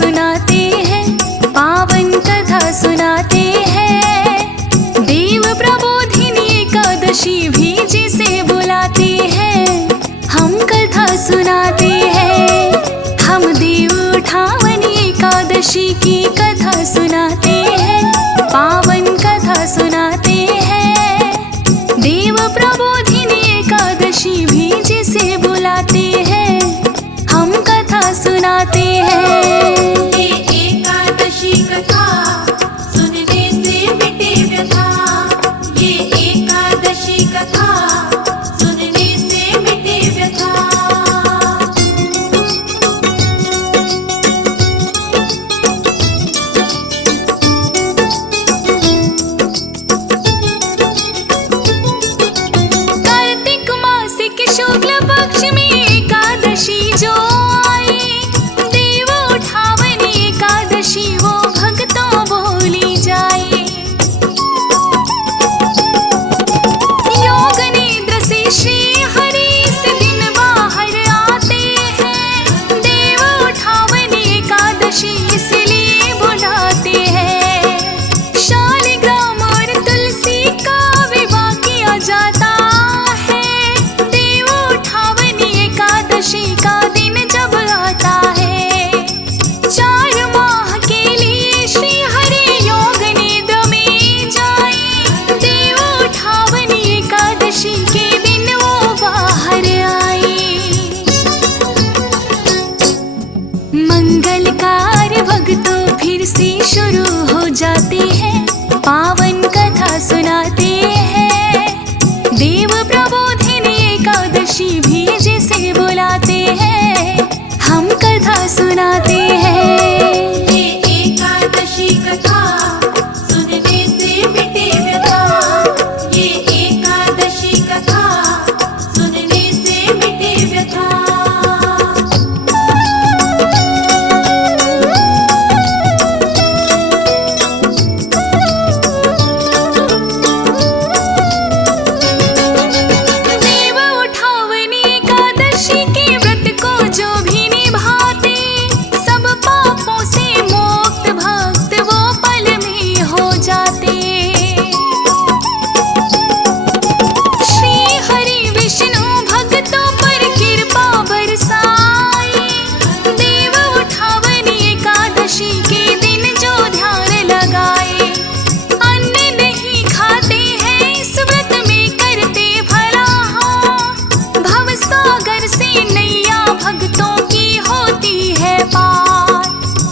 सुनाते हैं, पावन कथा सुनाते हैं। देव प्रबोधिनी एकादशी भी जिसे बुलाते हैं, हम कथा सुनाते हैं। हम देव उठावनी एकादशी की कथा सुनाते हैं, पावन कथा सुनाते हैं। देव प्रबोधिनी एकादशी भी जिसे बुलाते हैं, हम कथा सुनाते हैं। ये एकादशी कथा सुनने से मिटे व्यथा, ये एकादशी कथा सुनने से मिटे व्यथा। कार्तिक मास के शुक्ल पक्ष में एकादशी जो आई, देव उठावनी एकादशी वो भक्तों बोली जाए। योग निद्र से श्री हरि इस दिन बाहर आते हैं, देव उठावनी एकादशी इसलिए बुलाते हैं। शालिग्राम और तुलसी का विवाह किया जाता है, देव उठावनी एकादशी का दिन जब आता है। 4 माह के लिए श्री हरि योग निद्र में जाए, देव उठावनी एकादशी के दिन वो बाहर आए। मंगलकार भक्तों फिर से शुरू हो जाते हैं, पावन कथा सुनाते हैं। देव प्रबोधिनी एकादशी भी जिसे बुलाते हैं, हम कथा सुनाते हैं। ये एकादशी कथा सुनने से मिटे व्यथा, ये एकादशी कथा सुनने से मिटे व्यथा। देव उठावनी एकादशी के व्रत को जो भी निभाते, सब पापों से मुक्त भक्त वो पल में हो जाते। श्री हरि विष्णु भक्तों पर कृपा बरसाई, देव उठावनी एकादशी के दिन जो ध्यान लगाए। अन्न नहीं खाते हैं इस व्रत में करते भला हो, भवसागर से नैया भक्तों की होती है पार।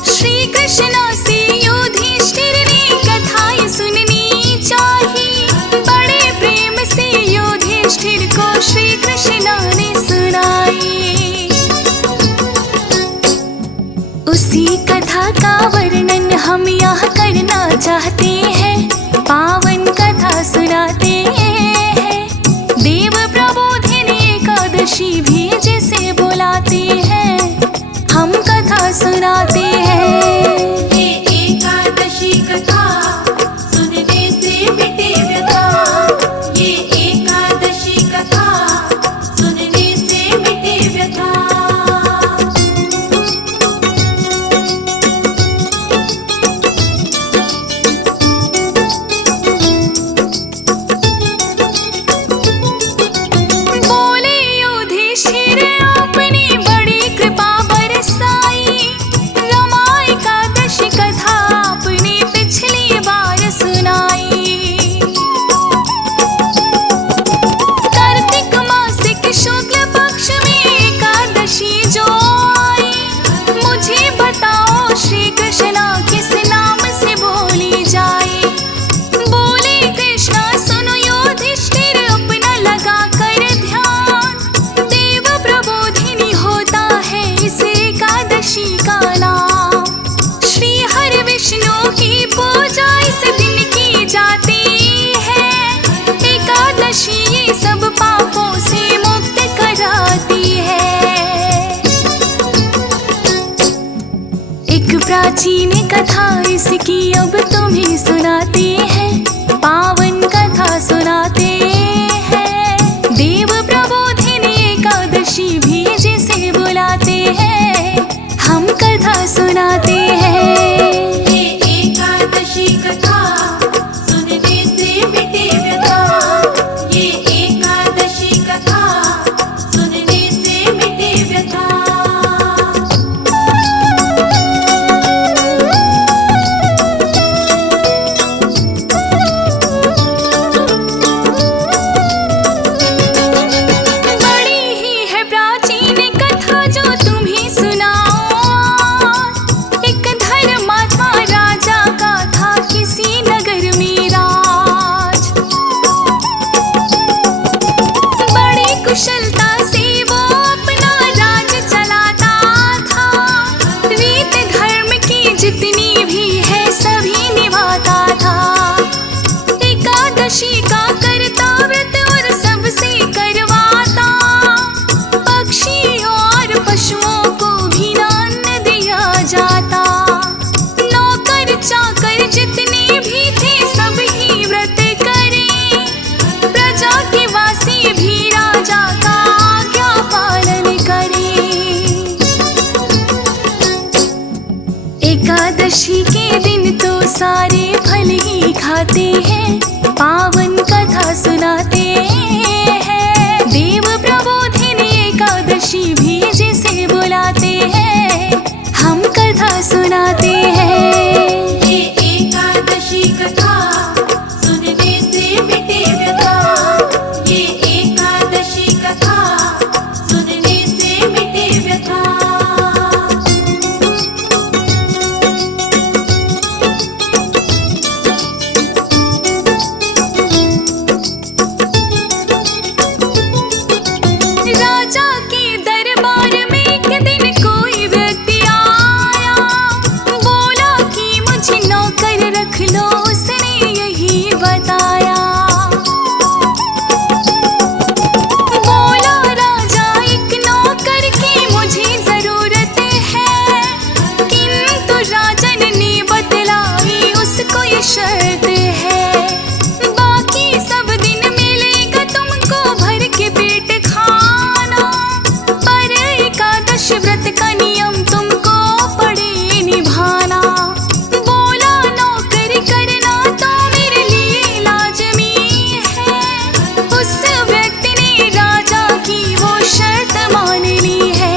श्री कृष्ण से युधिष्ठिर ने कथाएं सुननी चाहिए, बड़े प्रेम से युधिष्ठिर को श्री कृष्ण ने सुनाई। उसी कथा का वर्णन हम यहाँ करना चाहते हैं, पावन कथा सुनाते हैं। देव प्रबोधिनी एकादशी भी जिसे बुलाते हैं, हम कथा सुनाते हैं। ये एकादशी कथा सुनने से मिटे व्यथा, ये एकादशी कथा सुनने से मिटे व्यथा। बुलाते हैं, पावन कथा सुनाते हैं। देव प्रबोधिनी एकादशी भी जिसे बुलाते हैं, हम कथा सुनाते हैं। ये एकादशी कथा सुनने से मिटे व्यथा। ये एकादशी कथा सुनने से मिटे व्यथा। राजा के दरबार में एक दिन कोई व्यक्ति आया, बोला कि मुझे नौकर रख लो, उसने यही बताया। बोला राजा एक नौकर की मुझे जरूरत है, किंतु राजन ने बतलाई उसको ये शर्त है, बाकी सब दिन मिलेगा तुमको भर के पेट खाना, पर एकादश व्रत का नियम तुमको पड़े निभाना। बोला नौकरी करना तो मेरे लिए लाजमी है, उस व्यक्ति ने राजा की वो शर्त मान ली है।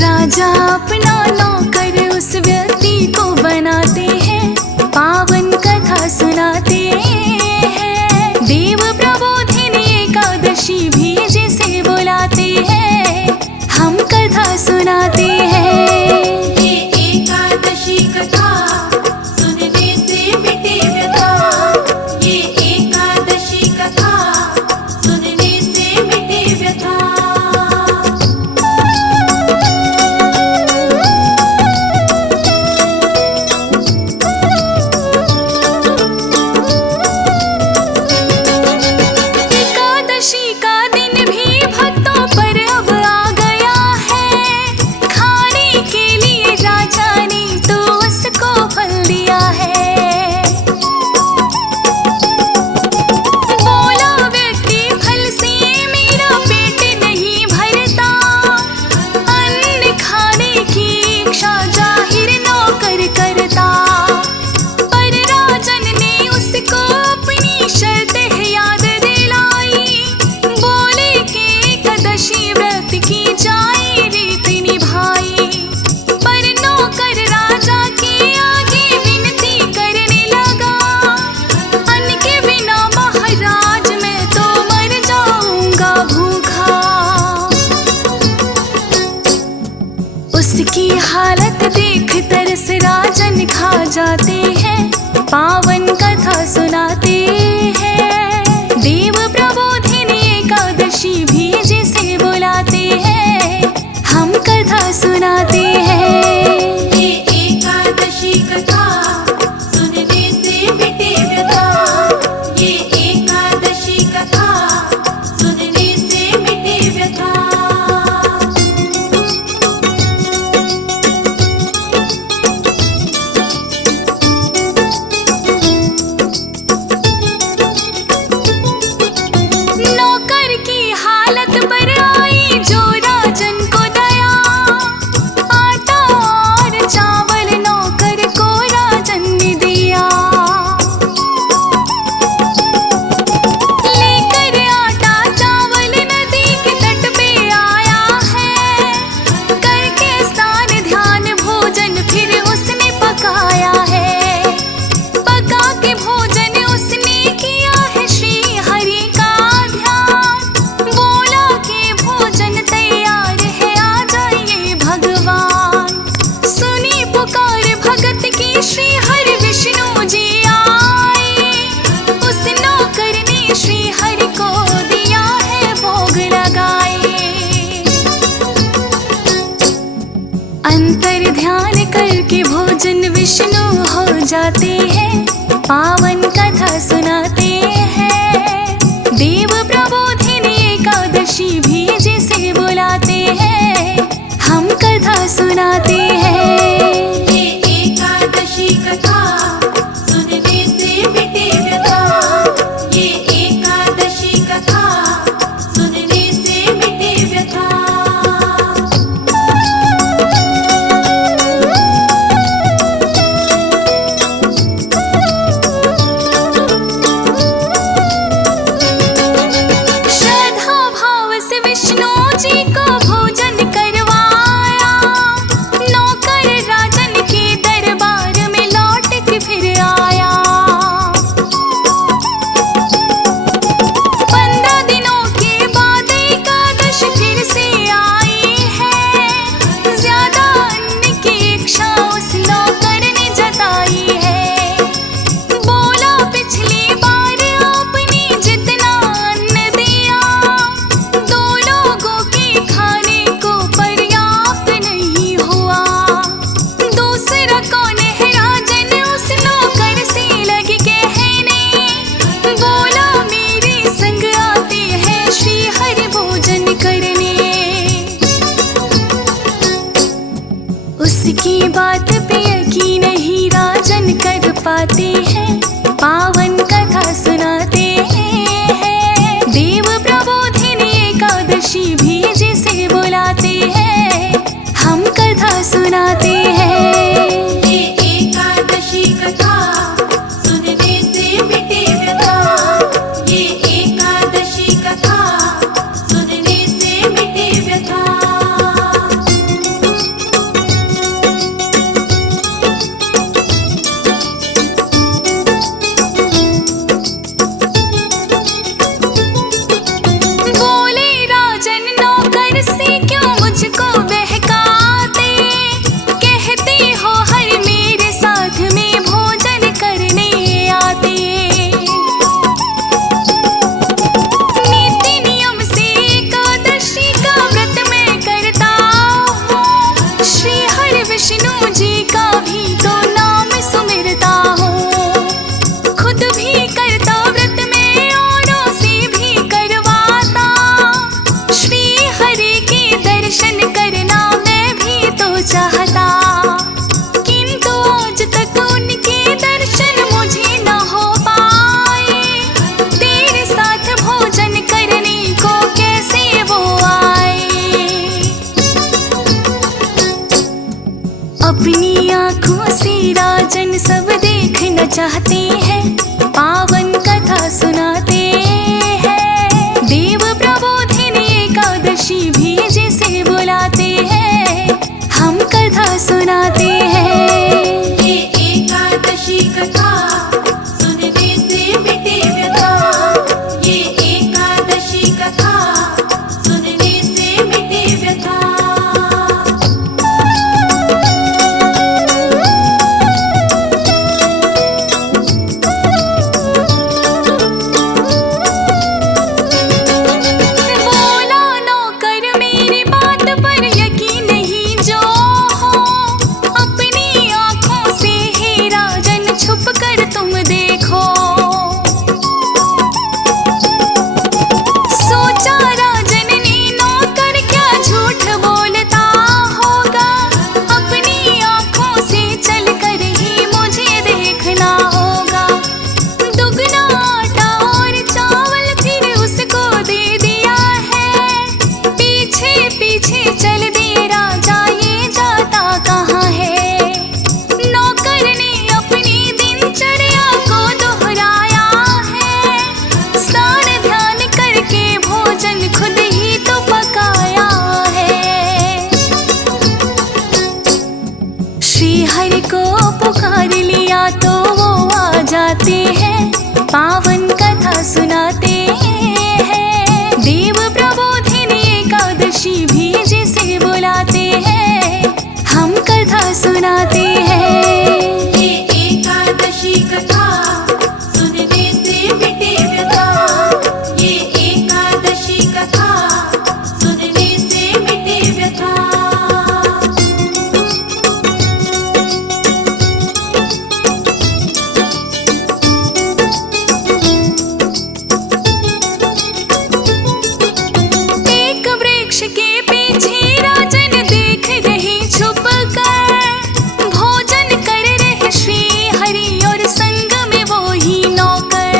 राजा अपना नौकर उस व्यक्ति को बनाते हैं, पावन कथा सुनाते हैं। देव प्रबोधिनी एकादशी भी जिसे बुलाते हैं, हम कथा सुनाते हैं। ये एकादशी कथा सुनने से मिटे व्यथा। ये एकादशी कथा सुनने से मिटे व्यथा। एकादशी का दिन भी भक्तों पर अब आ गया है, खाने के लिए राजा ने तो उसको फल दिया है। बोला व्यक्ति फल से मेरा पेट नहीं भरता, अन्न खाने की इच्छा जाहिर नौकर करता, पर राजन ने उसको अपनी शर्त है याद दिलाई। बोले कि एकादशी व्रत की जाए रीत निभाई, पर नौकर राजा के आगे विनती करने लगा, अन्न के बिना महाराज मैं तो मर जाऊंगा भूखा। उसकी हालत देख तरस राजन खा जाते हैं, पावन कथा सुनाते हैं। देव प्रबोधिनी एकादशी भी जिसे बुलाते हैं, हम कथा सुनाते हैं। ये एकादशी कथा सुनने से मिटे व्यथा। ये एकादशी कथा सुनने से मिटे व्यथा। नौकर की हालत पर आई जो राजन को दया, आटा और चावल नौकर को राजन ने दिया। लेकर आटा चावल नदी के तट पे आया है, करके स्नान ध्यान भोजन फिर उसने पकाया है। पका के भोजन उसने किया है श्री हरि का ध्यान, बोला कि भोजन तैयार है आ जाइए भगवान। सुनी पुकार भगत की श्री हरि विष्णु जी आए, उस नौकर ने श्री हरि को दिया है भोग लगाए। अंतर ध्यान करके भोजन विष्णु हो जाते हैं, पावन कथा सुनाते हैं। देव प्रबोधिनी एकादशी भी जिसे बुलाते हैं, हम कथा सुनाते हैं। ये एकादशी कथा सुनने से मिटे व्यथा। ये एकादशी कथा सुनने से मिटे व्यथा। खुद भी करता व्रत में औरों से भी करवाता। श्री हरि के दर्शन करना मैं भी तो चाहता, किंतु आज तक उनके दर्शन मुझे न हो पाए। तेरे साथ भोजन करने को कैसे वो आए। अपनी आँखों से राजन सब देखना चाहते हैं, पावन कथा सुनाते हैं। देव प्रबोधिनी एकादशी भी जिसे बुलाते हैं, हम कथा सुनाते हैं। ये एकादशी कथा सुनने से मिटे व्यथा। ये एकादशी कथा सुनने से मिटे व्यथा। बोला नौकर मेरी बात पर यकीन नहीं जो हो, अपनी आँखों से ही राजन छुप कर तुम देखो। सोचा राजन ने नौकर क्या झूठ बोलता होगा, अपनी आँखों से चल कर ही मुझे देखना होगा। दुगना आटा और चावल फिर उसको दे दिया है, पीछे पीछे चल दे राजा ये जाता कहाँ है। नौकर ने अपनी दिनचर्या को दोहराया है, स्नान ध्यान करके भोजन खुद ही तो पकाया है। श्री हरि को पुकार लिया तो वो आ जाते हैं, पावन कथा सुनाते हैं। देव प्रबोधिनी एकादशी भी जिसे बुलाते हैं, हम कथा सुनाते हैं। ये एकादशी कथा सुनने से मिटे व्यथा। ये एकादशी कथा सुनने से मिटे व्यथा। एक वृक्ष के पीछे राजन देख रहे छुप कर, भोजन कर रहे श्री हरि और संग में वो ही नौकर।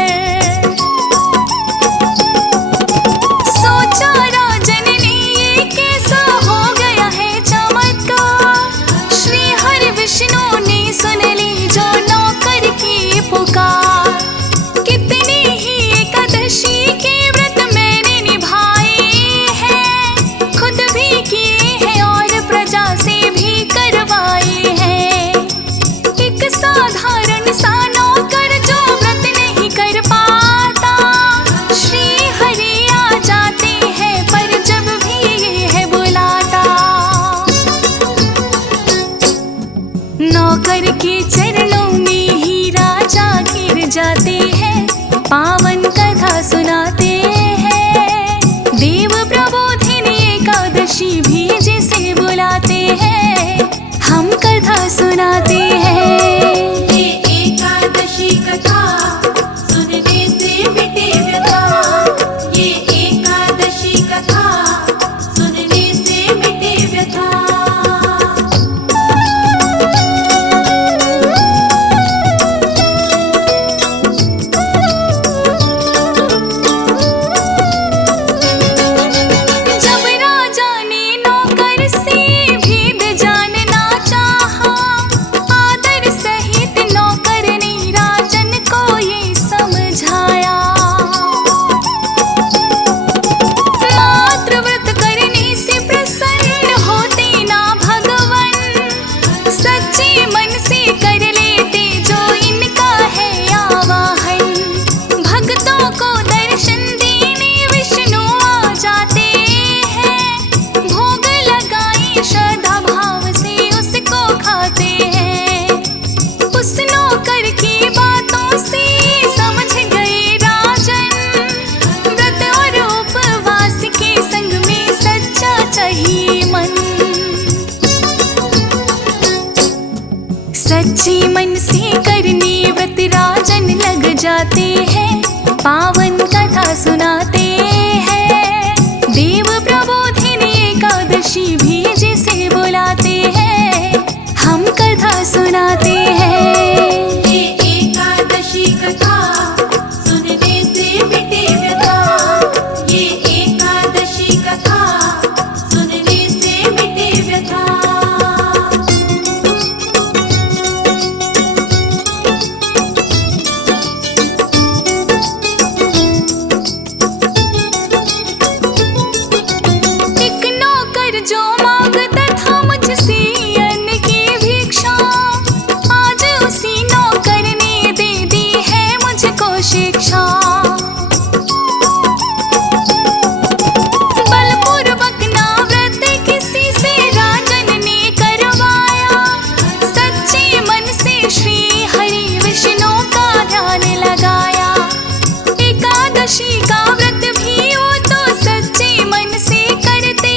सोचा राजन ने ये कैसा हो गया है चमत्कार। श्री हरि विष्णु ने सुन ली जो नौकर की पुकार। कितने ही एकादशी के व्रत मैंने निभाए हैं, खुद भी किए हैं और प्रजा से भी करवाए हैं। एक साधारण सा नौकर जो व्रत नहीं कर पाता, श्री हरि आ जाते हैं पर जब भी ये है बुलाता। नौकर के चरणों में ही राजा गिर जाते हैं, पावन कथा सुनाते हैं। देव प्रबोधिनी एकादशी भी जिसे बुलाते हैं, हम कथा सुनाते हैं। ये एकादशी कथा सुनने से मिटे व्यथा। ये एकादशी कथा सुनने से मिटे व्यथा। जाते हैं, पावन कथा सुनाते हैं। देव प्रबोधिनी एकादशी भी जिसे बुलाते हैं, हम कथा सुनाते हैं। ये एकादशी कथा सुनने से मिटे व्यथा। ये एकादशी कथा सुनने से मिटे व्यथा। एक नौकर जो मांगता था मुझसे अन्न की भिक्षा, आज उसी नौकर ने दे दी है मुझको शिक्षा। बलपूर्वक ना व्रत किसी से राजन ने करवाया, सच्चे मन से श्री हरि विष्णु का ध्यान लगाया। एकादशी का व्रत भी वो तो सच्चे मन से करते,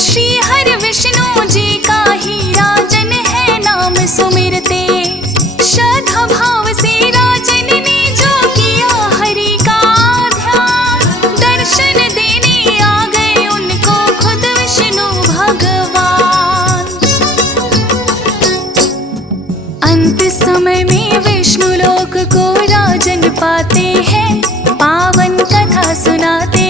श्री हरि विष्णु जी का ही राजन है नाम सुमिरते। श्रद्धा भाव से राजन ने जो किया हरि का ध्यान, दर्शन देने आ गए उनको खुद विष्णु भगवान। अंत समय में विष्णु लोक को राजन पाते हैं, पावन कथा सुनाते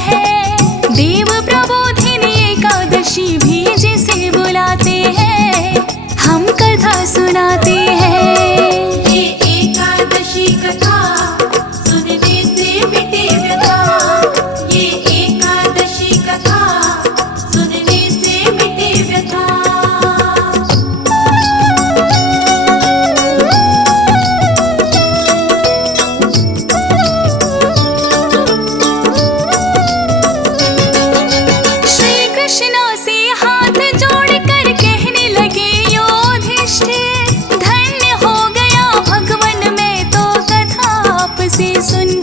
हैं। देव प्रबोधिनी एकादशी भी जिसे बुलाते हैं, हम कथा सुनाते हैं। ये एकादशी कथा सुनने से मिटे व्यथा। ये एकादशी कथा सुनने से मिटे व्यथा। श्री कृष्ण से हाथ जोड़कर कहने लगे युधिष्ठिर, धन्य हो गया भगवन मैं तो कथा आपसे सुन